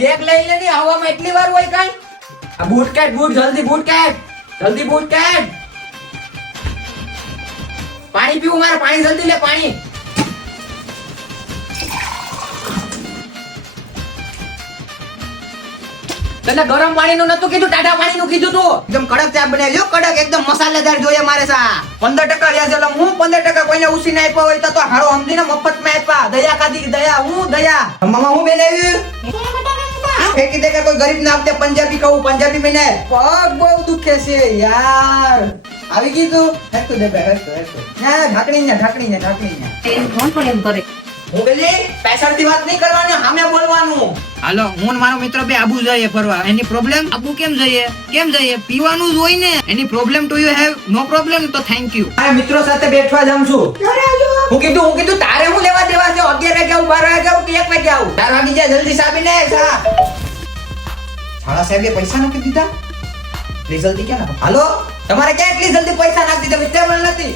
bag લઈ લે ને આવવામાં એટલી વાર હોય કાઈ આ બૂટ કાઢ બૂટ જલ્દી બૂટ કાઢ પાણી પીવું મારે પાણી જલ્દી લે પાણી તને ગરમ પાણીનું નતું કીધું ટાટા પાણીનું કીધું તું એકદમ કડક ચા બનાવ્યો કડક એકદમ મસાલેદાર જોઈએ મારે સા 15% વ્યાજ એટલે હું 15% કોઈને ઉસી ના આપ્યો હોય તો હારો સમજીને મફતમાં આપ્યા દયા ખાધી દયા હું દયા મમ્મા હું બનાવ્યું ફેંકી દે કે કોઈ ગરીબ ના આપતે પંજાબી કહું પંજાબી મેને પગ બહુ દુખે છે યાર આવી ગયું હેતું દે બે હેતું ના ઢાકણી ફોન પણ એમ કરે હું બેલી પૈસાથી વાત નહીં કરવાની સામે બોલવાનું હાલો હું મારો મિત્ર બે આબુ જઈએ ફરવા એની પ્રોબ્લેમ આબુ કેમ જઈએ પીવાનું જ હોય ને એની problem to you have no problem તો થેન્ક યુ મારા મિત્રો સાથે બેઠવા જાઉં છું હું કીધું તારે હું લેવા દેવા છે 11 વાગે આવું 12 વાગે આવું કે 1 વાગે આવું 4 વાગી જાય જલ્દી સાબીને શાળા સાહેબે પૈસા નાખી દીધા જલ્દી ક્યાં નાખો હાલો તમારે ક્યાં એટલી જલ્દી પૈસા નાખી દીધા વિચારવાનું નથી